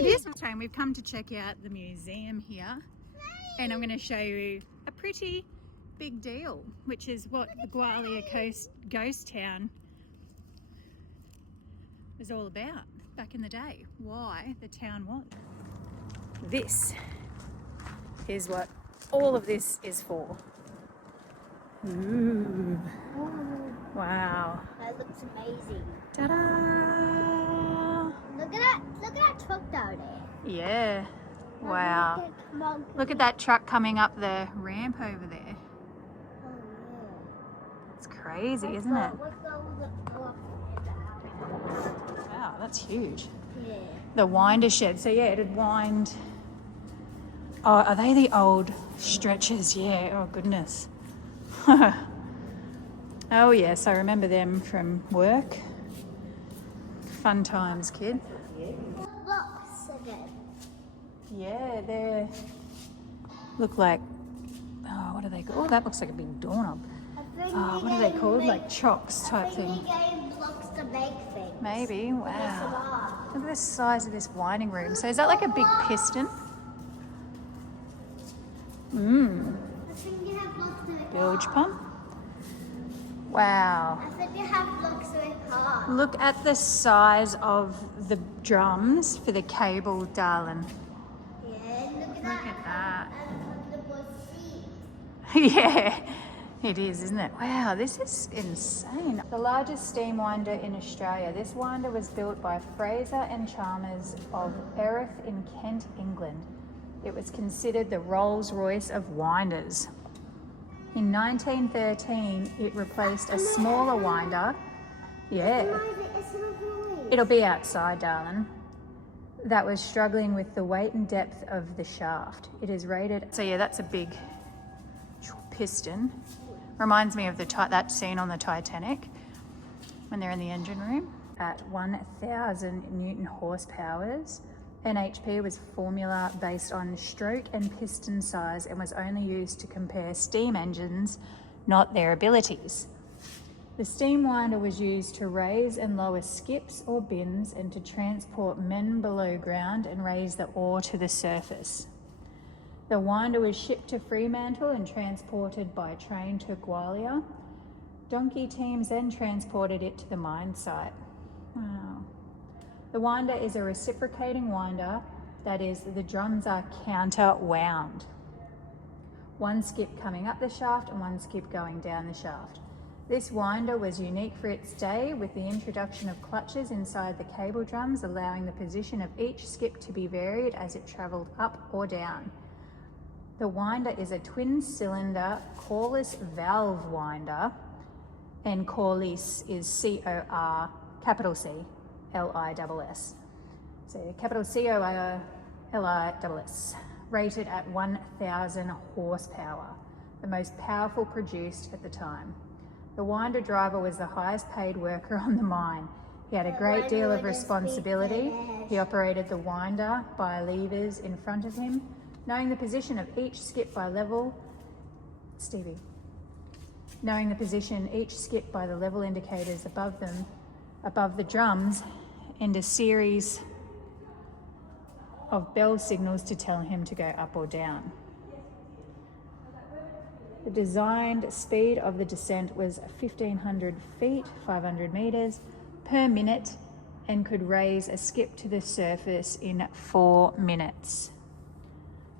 It is. We've come to check out the museum here, and I'm going to show you a pretty big deal, which is what the Gwalia ghost town was all about back in the day, why the town was. This is what all of this is for. Ooh. Wow. That looks amazing. Ta-da! Look at that truck down there. Yeah. Wow. Look at that truck coming up the ramp over there. Oh, yeah. It's crazy, isn't it? Let's go look. Wow, that's huge. Yeah. The winder shed. So yeah, it'd wind. Oh, are they the old stretchers? Yeah. Oh goodness. Oh yes, I remember them from work. Fun times, kid. Blocks again. Yeah, they look like. Oh, what are they called? Oh, that looks like a big doorknob. What are they called? Like chocks type thing. Blocks to make things. Maybe. Wow. Look at the size of this winding room. So is that like a big piston? I think you have blocks to make Bilge pump. Wow. I think you have blocks to make hard. Look at the size of the drums for the cable, darling. Yeah, look at that. And the seat. Yeah, it is, isn't it? Wow, this is insane. The largest steam winder in Australia. This winder was built by Fraser and Chalmers of Erith in Kent, England. It was considered the Rolls-Royce of winders. In 1913, it replaced a smaller winder. Yeah. It'll be outside, darling. That was struggling with the weight and depth of the shaft. It is rated. So yeah, that's a big piston. Reminds me of that scene on the Titanic when they're in the engine room. At 1,000 Newton horsepowers. NHP was formula based on stroke and piston size and was only used to compare steam engines, not their abilities. The steam winder was used to raise and lower skips or bins and to transport men below ground and raise the ore to the surface. The winder was shipped to Fremantle and transported by train to Gwalia. Donkey teams then transported it to the mine site. Wow. The winder is a reciprocating winder, that is, the drums are counter-wound. One skip coming up the shaft and one skip going down the shaft. This winder was unique for its day with the introduction of clutches inside the cable drums, allowing the position of each skip to be varied as it travelled up or down. The winder is a twin-cylinder coreless valve winder, and coreless is C-O-R-C-L-I-S-S. So capital C-O-R-L-I-S-S, rated at 1,000 horsepower, the most powerful produced at the time. The winder driver was the highest paid worker on the mine. He had a great deal of responsibility. He operated the winder by levers in front of him, knowing the position of each skip by level. Knowing the position each skip by the level indicators above them, above the drums, and a series of bell signals to tell him to go up or down. The designed speed of the descent was 1,500 feet, 500 meters per minute, and could raise a skip to the surface in 4 minutes.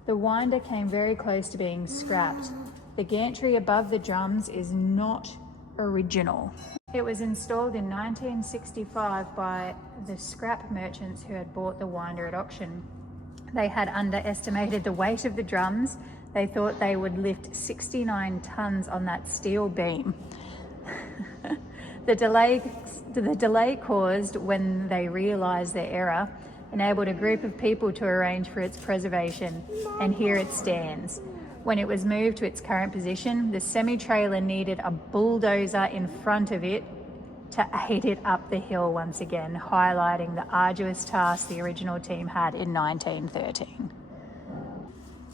The winder came very close to being scrapped. The gantry above the drums is not original. It was installed in 1965 by the scrap merchants who had bought the winder at auction. They had underestimated the weight of the drums. They thought they would lift 69 tons on that steel beam. The delay caused when they realised their error enabled a group of people to arrange for its preservation, and here it stands. When it was moved to its current position, the semi-trailer needed a bulldozer in front of it to aid it up the hill once again, highlighting the arduous task the original team had in 1913.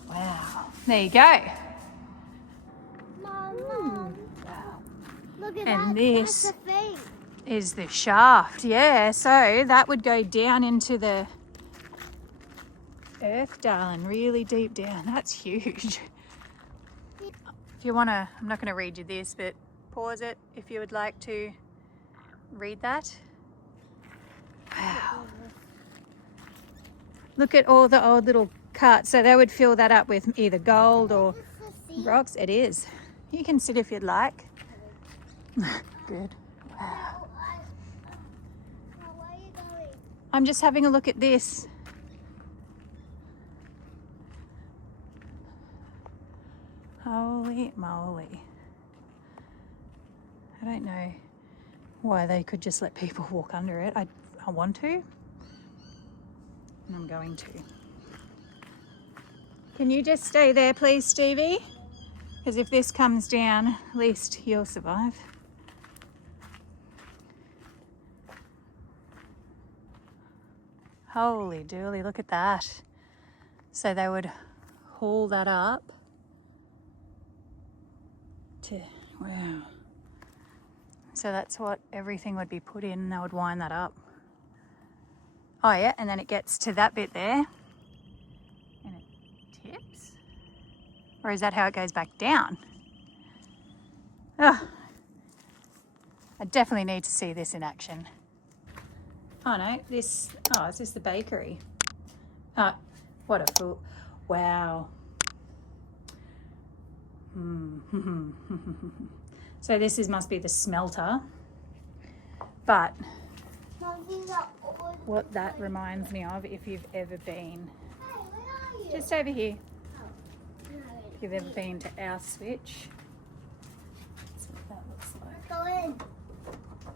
Wow. There you go. Mom. Wow. Look at And that. this That's the thing. is the shaft. Yeah, so that would go down into the earth, darling, really deep down. That's huge. If you want to, I'm not going to read you this, but pause it if you would like to read that. Wow. Look at all the old little carts. So they would fill that up with either gold or rocks. It is. You can sit if you'd like. Good. Wow. Where are you going? I'm just having a look at this. Holy moly. I don't know why they could just let people walk under it. I want to. And I'm going to. Can you just stay there, please, Stevie? Because if this comes down, at least you'll survive. Holy dooly, look at that. So they would haul that up to, wow. So that's what everything would be put in, and they would wind that up. Oh yeah, and then it gets to that bit there and it tips. Or is that how it goes back down? Oh, I definitely need to see this in action. Oh no, this, oh, is this the bakery? Oh, what a fool. Wow. So this is, must be the smelter. But what that reminds me of, if you've ever been, Hey, where are you? just over here, Oh, no, if you've ever been to our switch, that's what that looks like. go in.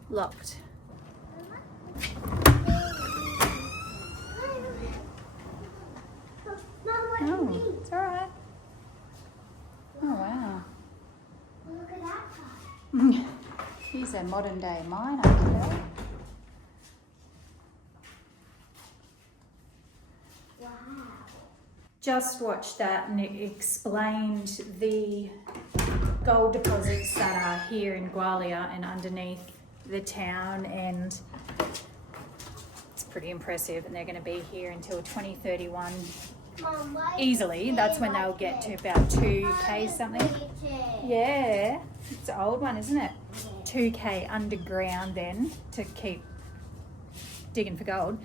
Locked. Mom, what Oh, do you mean? it's all right. Oh, wow. Look at that guy. He's a modern day mine, I can tell. Wow. Just watched that, and it explained the gold deposits that are here in Gwalia and underneath the town, and it's pretty impressive, and they're going to be here until 2031 Mom, why easily. That's when they'll get to about 2k something. Yeah, it's an old one, isn't it? 2k underground then to keep digging for gold,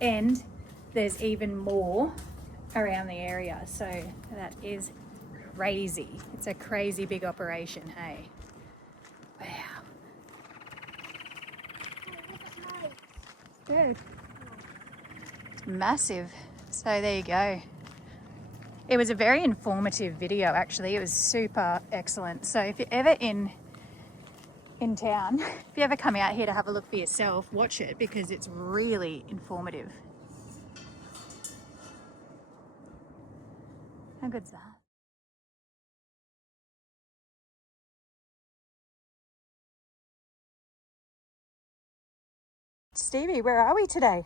and there's even more around the area, so that is crazy. It's a crazy big operation, hey? Wow. Good. It's massive. So there you go. It was a very informative video, actually. It was super excellent. So if you're ever in town, if you ever come out here to have a look for yourself, watch it, because it's really informative. How good's that? Stevie, where are we today?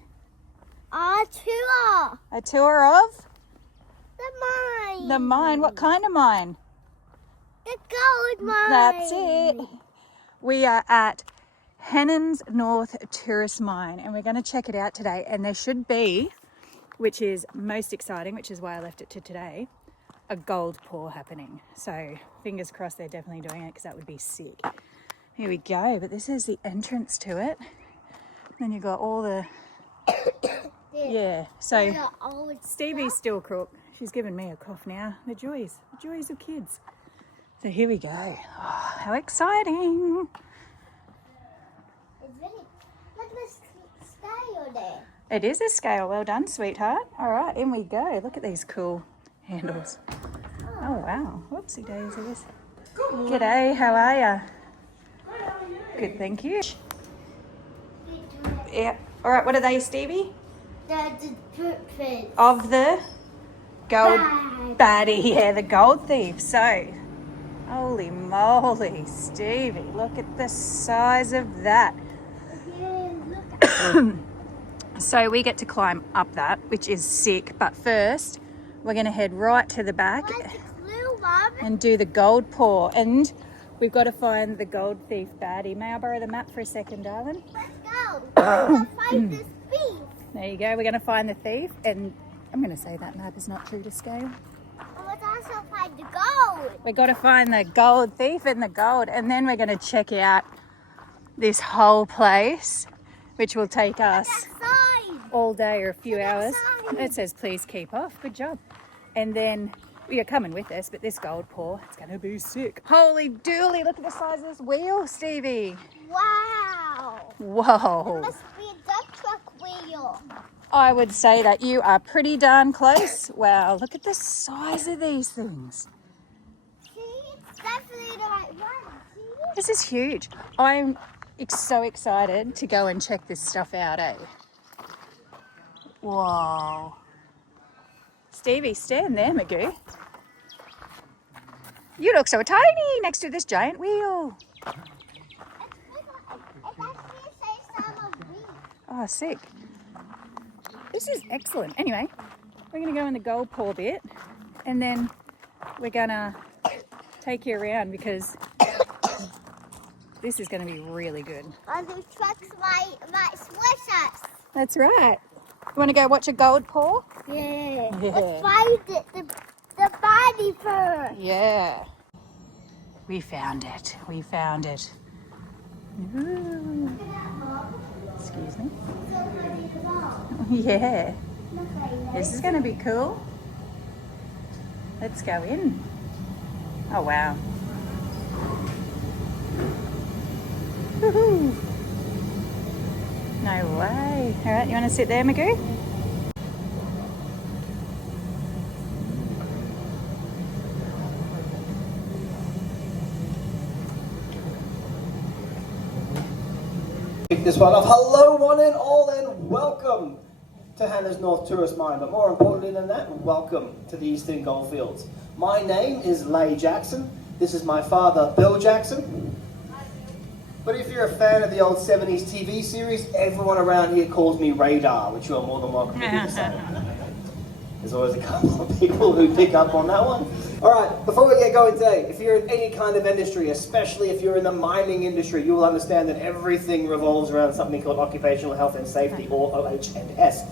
Our tour. A tour of The mine. the mine. What kind of mine? The gold mine. That's it. We are at Hannans North Tourist Mine, and we're going to check it out today. And there should be, which is most exciting, which is why I left it to today, a gold pour happening. So fingers crossed they're definitely doing it, because that would be sick. Here we go. But this is the entrance to it. Then you've got all the, yeah. So The old Stevie's still crook. She's given me a cough now. The joys of kids. So here we go. Oh, how exciting. It's really, look at this scale there. It is a scale. Well done, sweetheart. All right, in we go. Look at these cool handles. Oh, wow. Whoopsie daisies. G'day, how are ya? Good, thank you. Yeah. All right, what are they, Stevie? The footprints. Of the gold Bag. baddie. Yeah, the gold thief. So, holy moly, Stevie. Look at the size of that. Yeah, look at So we get to climb up that, which is sick. But first, we're going to head right to the back Where's the clue, Mum? and do the gold pour. And we've got to find the gold thief baddie. May I borrow the map for a second, darling? Let's go. Let's find this thief. There you go. We're going to find the thief, and I'm going to say that map is not true to scale. I must also find the gold. We got to find the gold thief and the gold, and then we're going to check out this whole place, which will take us Sign. all day or a few hours. sign. It says please keep off. Good job. And then you're coming with us, but this gold pour, it's going to be sick. Holy dooly, look at the size of this wheel, Stevie. Wow. Whoa. Must be a dump truck wheel. I would say that you are pretty darn close. Wow, look at the size of these things. See, it's definitely the right one. See? This is huge. I'm so excited to go and check this stuff out, eh? Whoa. Stevie, stand there, Magoo. You look so tiny next to this giant wheel. It's actually the same size as me. Oh, sick. This is excellent. Anyway, we're going to go in the gold pour bit, and then we're going to take you around because this is going to be really good. And the trucks might swish us. That's right. You want to go watch a gold pour? Yeah. Yeah. Let's find it. The body first. Yeah. We found it. We found it. Ooh. Excuse me. Yeah. This is going to be cool. Let's go in. Oh, wow. Woohoo. No way. All right, you want to sit there, Magoo? Kick this one off. Hello one and all and welcome to Hannans North Tourist Mine, but more importantly than that, welcome to the Eastern Goldfields. My name is Leigh Jackson. This is my father, Bill Jackson. But if you're a fan of the old 70s TV series, everyone around here calls me Radar, which you are more than welcome to do the same. There's always a couple of people who pick up on that one. Alright, before we get going today, if you're in any kind of industry, especially if you're in the mining industry, you will understand that everything revolves around something called occupational health and safety, or OH&S.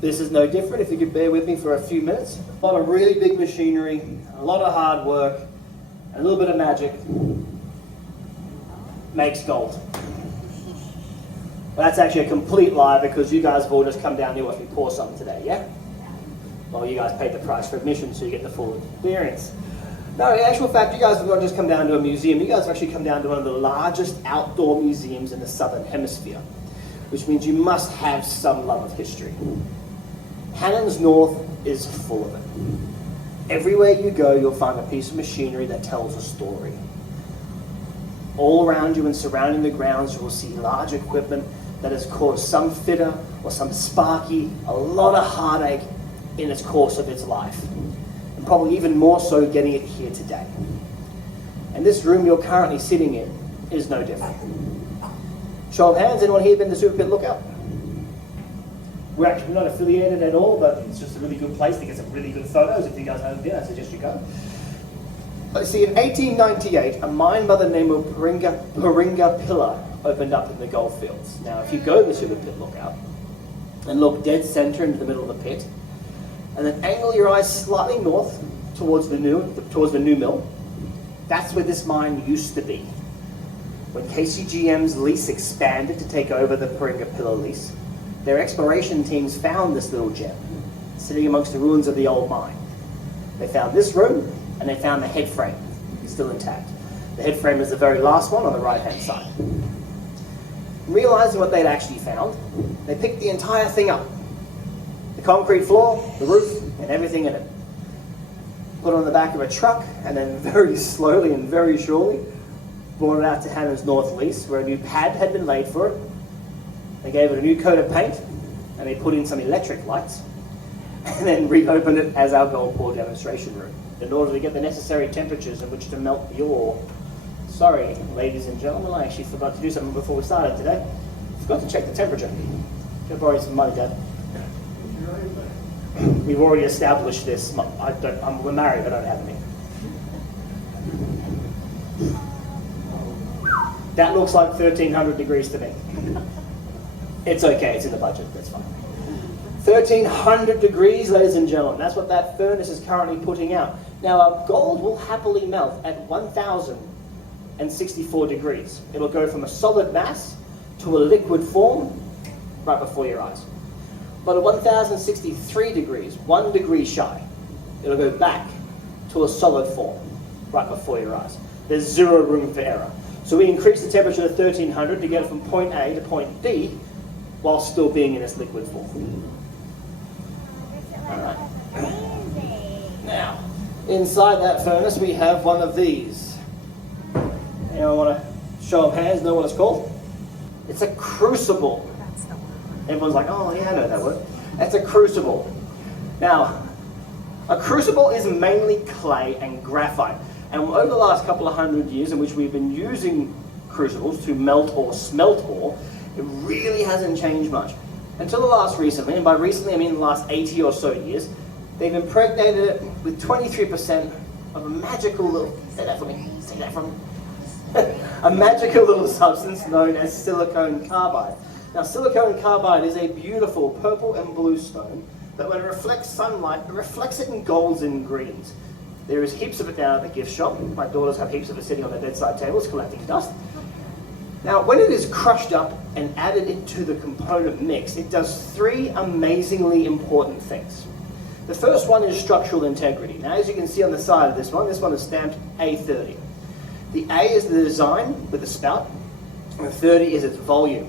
This is no different, if you could bear with me for a few minutes. A lot of really big machinery, a lot of hard work, a little bit of magic makes gold. That's actually a complete lie because you guys have all just come down here to watch me pour something today, yeah? Well, you guys paid the price for admission, so you get the full experience. No, in actual fact, you guys have not just come down to a museum, you guys have actually come down to one of the largest outdoor museums in the Southern Hemisphere, which means you must have some love of history. Hannans North is full of it. Everywhere you go, you'll find a piece of machinery that tells a story. All around you and surrounding the grounds, you will see large equipment that has caused some fitter or some sparky a lot of heartache in its course of its life, and probably even more so getting it here today. And this room you're currently sitting in is no different. Show of hands, anyone here been to Super Pit Lookout? We're actually not affiliated at all, but it's just a really good place to get some really good photos. If you guys haven't been, I suggest you go. But see, in 1898, a mine by the name of Paringa Pillar opened up in the Goldfields. Now, if you go to the Super Pit Lookout and look dead center into the middle of the pit, and then angle your eyes slightly north towards the new mill, that's where this mine used to be. When KCGM's lease expanded to take over the Paringa Pillar lease, their exploration teams found this little gem sitting amongst the ruins of the old mine. They found this room, and they found the head frame, still intact. The head frame is the very last one on the right-hand side. Realizing what they'd actually found, they picked the entire thing up. The concrete floor, the roof, and everything in it. Put it on the back of a truck, and then very slowly and very surely brought it out to Hannans North lease, where a new pad had been laid for it. They gave it a new coat of paint, and they put in some electric lights, and then reopened it as our gold pour demonstration room, in order to get the necessary temperatures in which to melt the ore. Sorry, ladies and gentlemen, I actually forgot to do something before we started today. Forgot to check the temperature. Can I borrow you some money, Dad? We've already established this. We're married, I don't have any. That looks like 1300 degrees to me. It's okay, it's in the budget, that's fine. 1,300 degrees, ladies and gentlemen. That's what that furnace is currently putting out. Now, gold will happily melt at 1,064 degrees. It'll go from a solid mass to a liquid form right before your eyes. But at 1,063 degrees, 1 degree shy, it'll go back to a solid form right before your eyes. There's zero room for error. So we increase the temperature to 1,300 to get it from point A to point B while still being in its liquid form. All right. Now, inside that furnace we have one of these. Anyone want to show of hands, know what it's called? It's a crucible. Everyone's like, oh yeah, I know that word. It's a crucible. Now, a crucible is mainly clay and graphite. And over the last couple of 100 years in which we've been using crucibles to melt or smelt ore, it really hasn't changed much. Until the last recently, and by recently I mean the last 80 or so years, they've impregnated it with 23% of a magical little, say that for me, a magical little substance known as silicon carbide. Now, silicon carbide is a beautiful purple and blue stone that when it reflects sunlight, it reflects it in golds and greens. There is heaps of it down at the gift shop. My daughters have heaps of it sitting on their bedside tables collecting dust. Now, when it is crushed up and added into the component mix, it does three amazingly important things. The first one is structural integrity. Now, as you can see on the side of this one is stamped A30. The A is the design with the spout, and the 30 is its volume.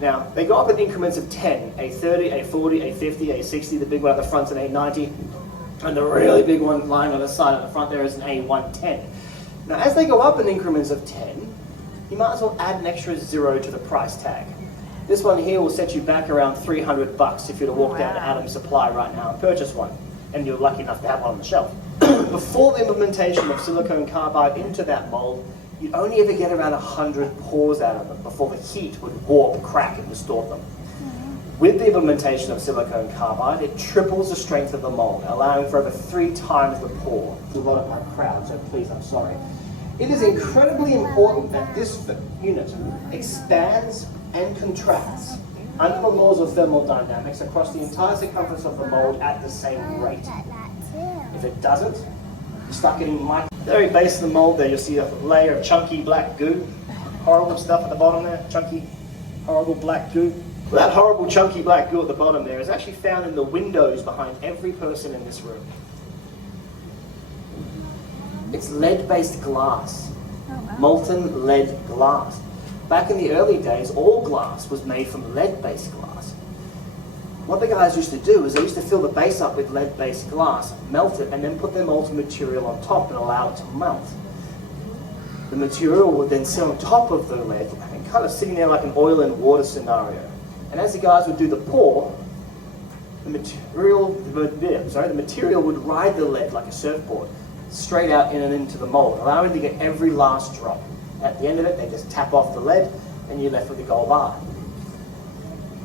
Now, they go up in increments of 10, A30, A40, A50, A60, the big one at the front is an A90, and the really big one lying on the side at the front there is an A110. Now, as they go up in increments of 10, you might as well add an extra 0 to the price tag. This one here will set you back around $300 if you were to walk down to Adam's Supply right now and purchase one, and you're lucky enough to have one on the shelf. Before the implementation of silicon carbide into that mold, you'd only ever get around 100 pours out of them before the heat would warp, crack, and distort them. With the implementation of silicon carbide, it triples the strength of the mold, allowing for over 3 times the pour. It's a lot of my crowd, so please, I'm sorry. It is incredibly important that this unit expands and contracts under the laws of thermodynamics across the entire circumference of the mold at the same rate. If it doesn't, you start getting the very base of the mold there, you'll see a layer of chunky black goo. Horrible stuff at the bottom there, chunky, horrible black goo. Well, that horrible chunky black goo at the bottom there is actually found in the windows behind every person in this room. It's lead-based glass, molten lead glass. Back in the early days, all glass was made from lead-based glass. What the guys used to do is they used to fill the base up with lead-based glass, melt it, and then put their molten material on top and allow it to melt. The material would then sit on top of the lead and kind of sitting there like an oil and water scenario. And as the guys would do the pour, the material would ride the lead like a surfboard, straight out in and into the mold, allowing to get every last drop. At the end of it, they just tap off the lead, and you're left with a gold bar.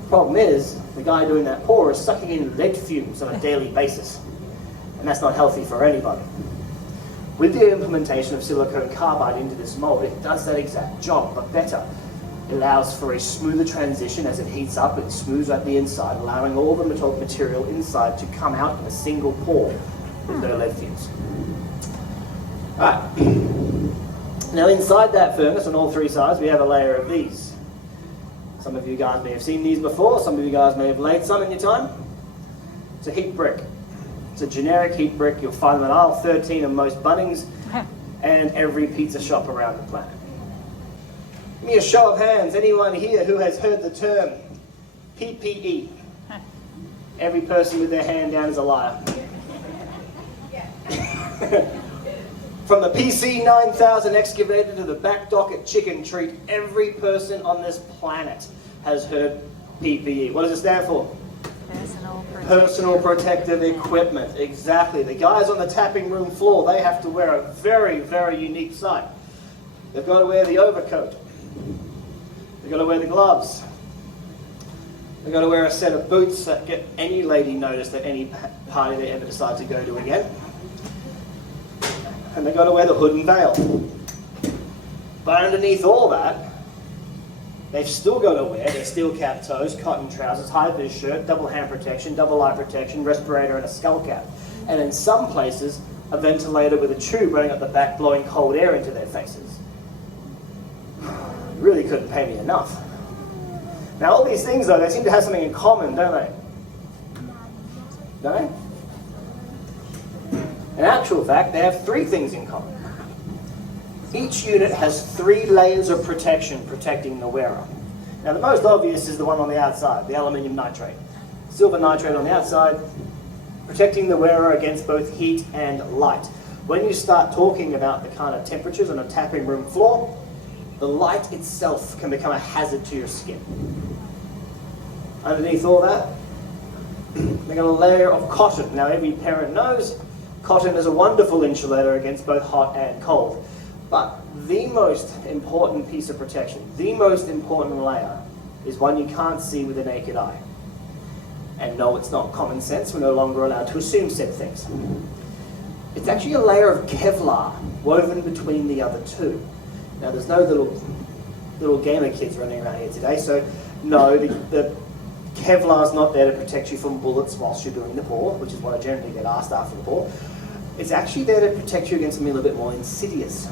The problem is, the guy doing that pour is sucking in lead fumes on a daily basis, and that's not healthy for anybody. With the implementation of silicon carbide into this mold, it does that exact job, but better. It allows for a smoother transition as it heats up. It smooths out the inside, allowing all the material inside to come out in a single pour with no lead fumes. Alright. Now inside that furnace on all 3 sides we have a layer of these. Some of you guys may have seen these before, some of you guys may have laid some in your time. It's a heat brick. It's a generic heat brick. You'll find them in aisle 13 of most Bunnings and every pizza shop around the planet. Give me a show of hands, anyone here who has heard the term PPE? Every person with their hand down is a liar. From the PC 9000 excavator to the back dock at Chicken Treat, every person on this planet has heard PPE. What does it stand for? Personal protective equipment. Exactly. The guys on the tapping room floor, they have to wear a very, very unique sight. They've got to wear the overcoat. They've got to wear the gloves. They've got to wear a set of boots that get any lady noticed at any party they ever decide to go to again. And they've got to wear the hood and veil. But underneath all that They've still got to wear their steel cap toes, cotton trousers, high-vis shirt, double hand protection, double eye protection, respirator and a skull cap. And in some places, a ventilator with a tube running up the back blowing cold air into their faces. You really couldn't pay me enough. Now all these things though, they seem to have something in common, don't they? Don't they? In actual fact, they have 3 things in common. Each unit has 3 layers of protection protecting the wearer. Now the most obvious is the one on the outside, the aluminium nitrate. Silver nitrate on the outside, protecting the wearer against both heat and light. When you start talking about the kind of temperatures on a tapping room floor, the light itself can become a hazard to your skin. Underneath all that, they got a layer of cotton. Now every parent knows cotton is a wonderful insulator against both hot and cold. But the most important piece of protection, the most important layer, is one you can't see with the naked eye. And no, it's not common sense. We're no longer allowed to assume said things. It's actually a layer of Kevlar woven between the other 2. Now there's no little gamer kids running around here today, so no, the Kevlar's not there to protect you from bullets whilst you're doing the pour, which is what I generally get asked after the pour. It's actually there to protect you against something a little bit more insidious.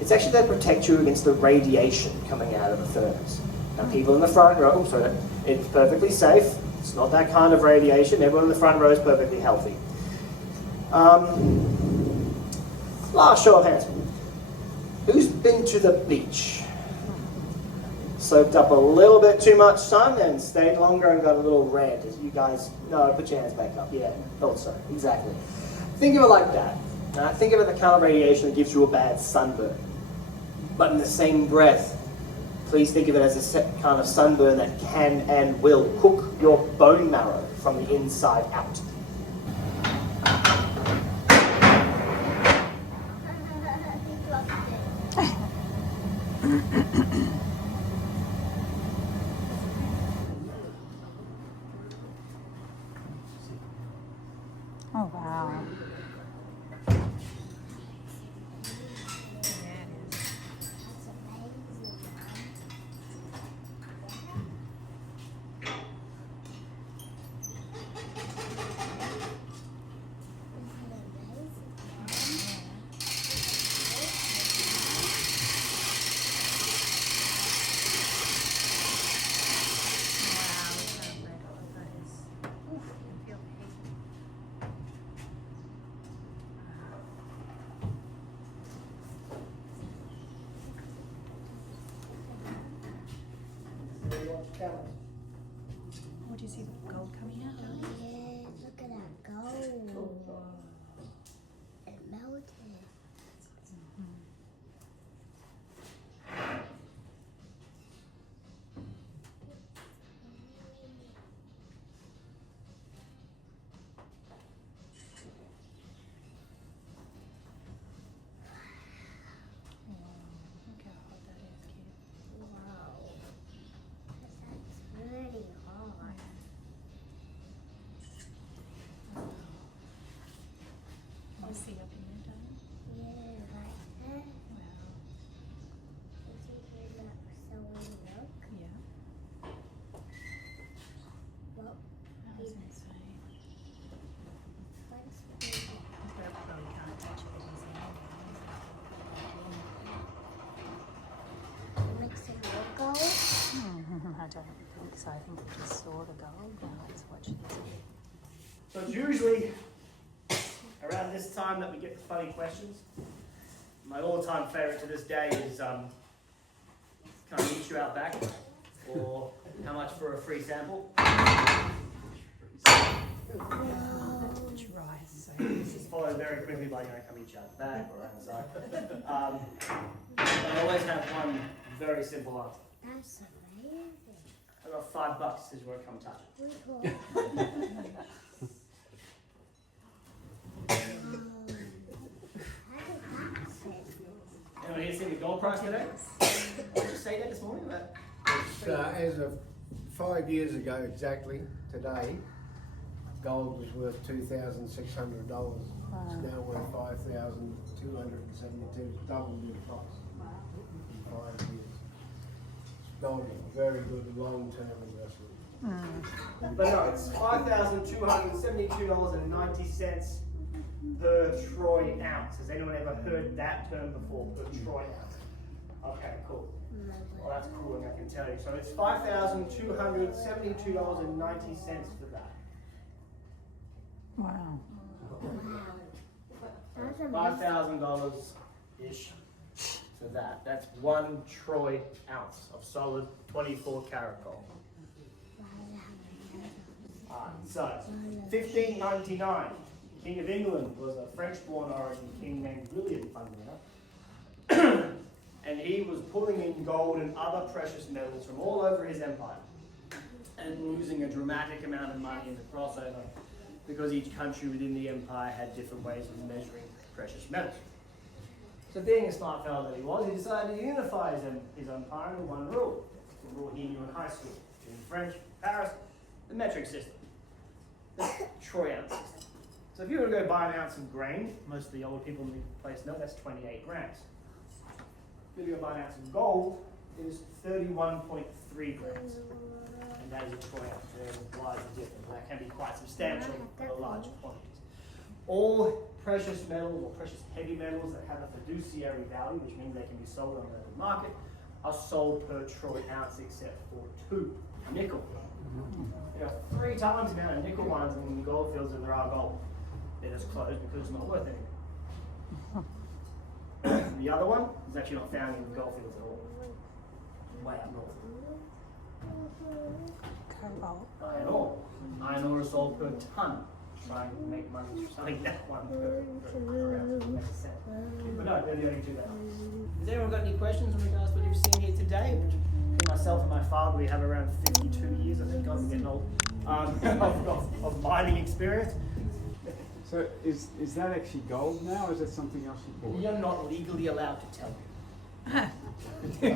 It's actually there to protect you against the radiation coming out of the furnace. Now people in the front row, it's perfectly safe. It's not that kind of radiation. Everyone in the front row is perfectly healthy. Last show of hands. Who's been to the beach? Soaked up a little bit too much sun and stayed longer and got a little red. You guys, no, put your hands back up. Yeah, thought so, exactly. Think of it like that. Think of it the kind of radiation that gives you a bad sunburn. But in the same breath, please think of it as a kind of sunburn that can and will cook your bone marrow from the inside out. Oh, wow. What do you see the gold coming out? Yeah, look at that gold. It melted. Look how hot that is, kid. Wow. That's really hard. You see up in there, don't you? Yeah, like that. Wow. Did you hear that someone look? Yeah. Well, That was insane. let's put it But probably can't touch it with his hand. mixing more gold. I don't think so. I think we just saw the gold. Now let's watch this. So it's usually around this time that we get the funny questions. My all-time favourite to this day is can I meet you out back? Or how much for a free sample? Dry. So This is followed very quickly by, come eat you out back or outside. But I always have one very simple answer. That's amazing. I got $5 because you won't come touch it. We got. Anyone here seen the gold price today? What did you say that this morning? As of 5 years ago exactly, today, gold was worth $2,600. It's now worth $5,272, doubled in price in 5 years. It's gold is a very good long-term investment. But no, it's $5,272.90 per troy ounce. Has anyone ever heard that term before, per troy ounce? Okay, cool. Well, that's cool, I can tell you. So it's $5,272.90 for that. Wow. $5,000-ish for that. That's 1 troy ounce of solid 24 karat gold. So, 1599, King of England was a French-born origin king named William, funnily enough. And he was pulling in gold and other precious metals from all over his empire and losing a dramatic amount of money in the crossover because each country within the empire had different ways of measuring precious metals. So being a smart fellow that he was, he decided to unify his empire under one rule, the rule he knew in high school, in French, Paris, the metric system, the troy ounce system. So if you were to go buy an ounce of grain, most of the old people in the place know that's 28 grams. If you were to go buy an ounce of gold, it is 31.3 grams. And that is a troy ounce. There is a large difference. That can be quite substantial for large quantities. All precious metals or precious heavy metals that have a fiduciary value, which means they can be sold on the open market, are sold per troy ounce except for 2. Nickel. There are 3 times the amount of nickel mines in the Goldfields than there are gold. They're just closed because it's not worth anything. The other one is actually not found in the Goldfields at all. Way up north. Cobalt. Iron ore. Iron ore is sold per ton. Trying to make money selling that one per ounce. Makes sense. But no, they're the only 2 that are. Has anyone got any questions in regards to what you've seen here today? Myself and my father, we have around 52 years, I think, God, we're getting old, of mining experience. So is that actually gold now, or is that something else you bought? We are not legally allowed to tell you. You're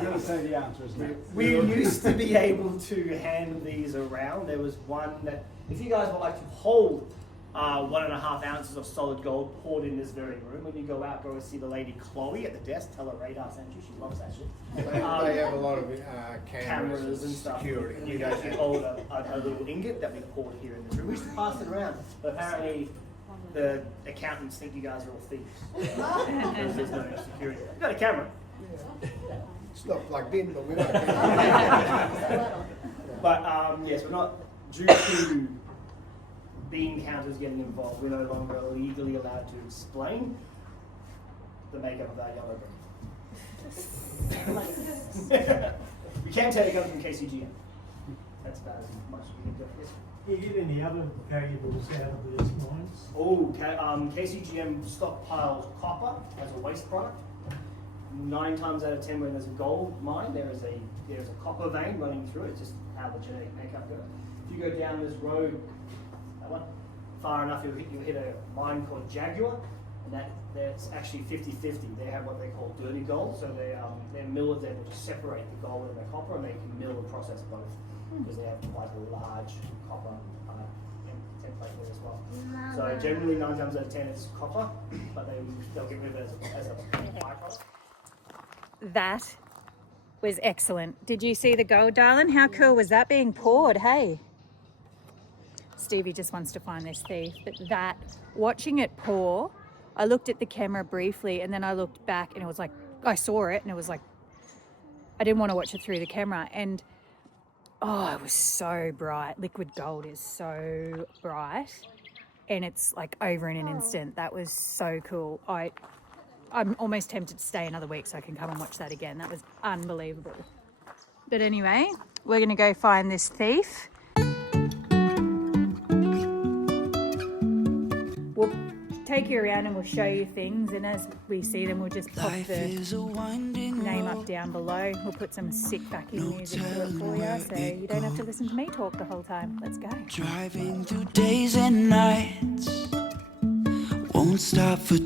going to say the answer, isn't it? We used to be able to hand these around. There was one that, if you guys would like to hold 1.5 ounces of solid gold poured in this very room, when you go out, go and see the lady Chloe at the desk, tell her Radar sent you, she loves that shit. They have a lot of Cameras and stuff. security. And you can actually hold a little ingot that we poured here in this room. We used to pass it around, but apparently the accountants think you guys are all thieves. Because there's no security. We've got a camera. It's not plugged in, but we don't care. But yes, we're not due to bean counters getting involved. We're no longer legally allowed to explain the makeup of that yellow brick. We can tell it comes from KCGM. That's about as much as we can do. Do you get any other valuables out of these mines? Oh, KCGM stockpiles copper as a waste product. 9 times out of 10 when there's a gold mine, there's a copper vein running through it. It's just how the genetic makeup goes. If you go down this road, that one, far enough, you'll hit a mine called Jaguar, and that's actually 50-50. They have what they call dirty gold, so their mill is able to separate the gold and the copper, and they can mill and process both, because they have quite a large copper template there as well. So generally 9 times out of 10 it's copper, but they'll get rid of it as a byproduct. That was excellent. Did you see the gold, darling? How cool was that being poured? Hey. Stevie just wants to find this thief, but watching it pour, I looked at the camera briefly and then I looked back and it was like, I saw it and it was like, I didn't want to watch it through the camera, and oh, it was so bright. Liquid gold is so bright and it's like over in an instant. That was so cool. I'm almost tempted to stay another week so I can come and watch that again. That was unbelievable. But anyway, we're going to go find this thief. We'll take you around and we'll show you things, and as we see them, we'll just pop the name up down below. We'll put some sick backing music to it for you, so you don't have to listen to me talk the whole time. Let's go. Driving through days and nights, won't stop for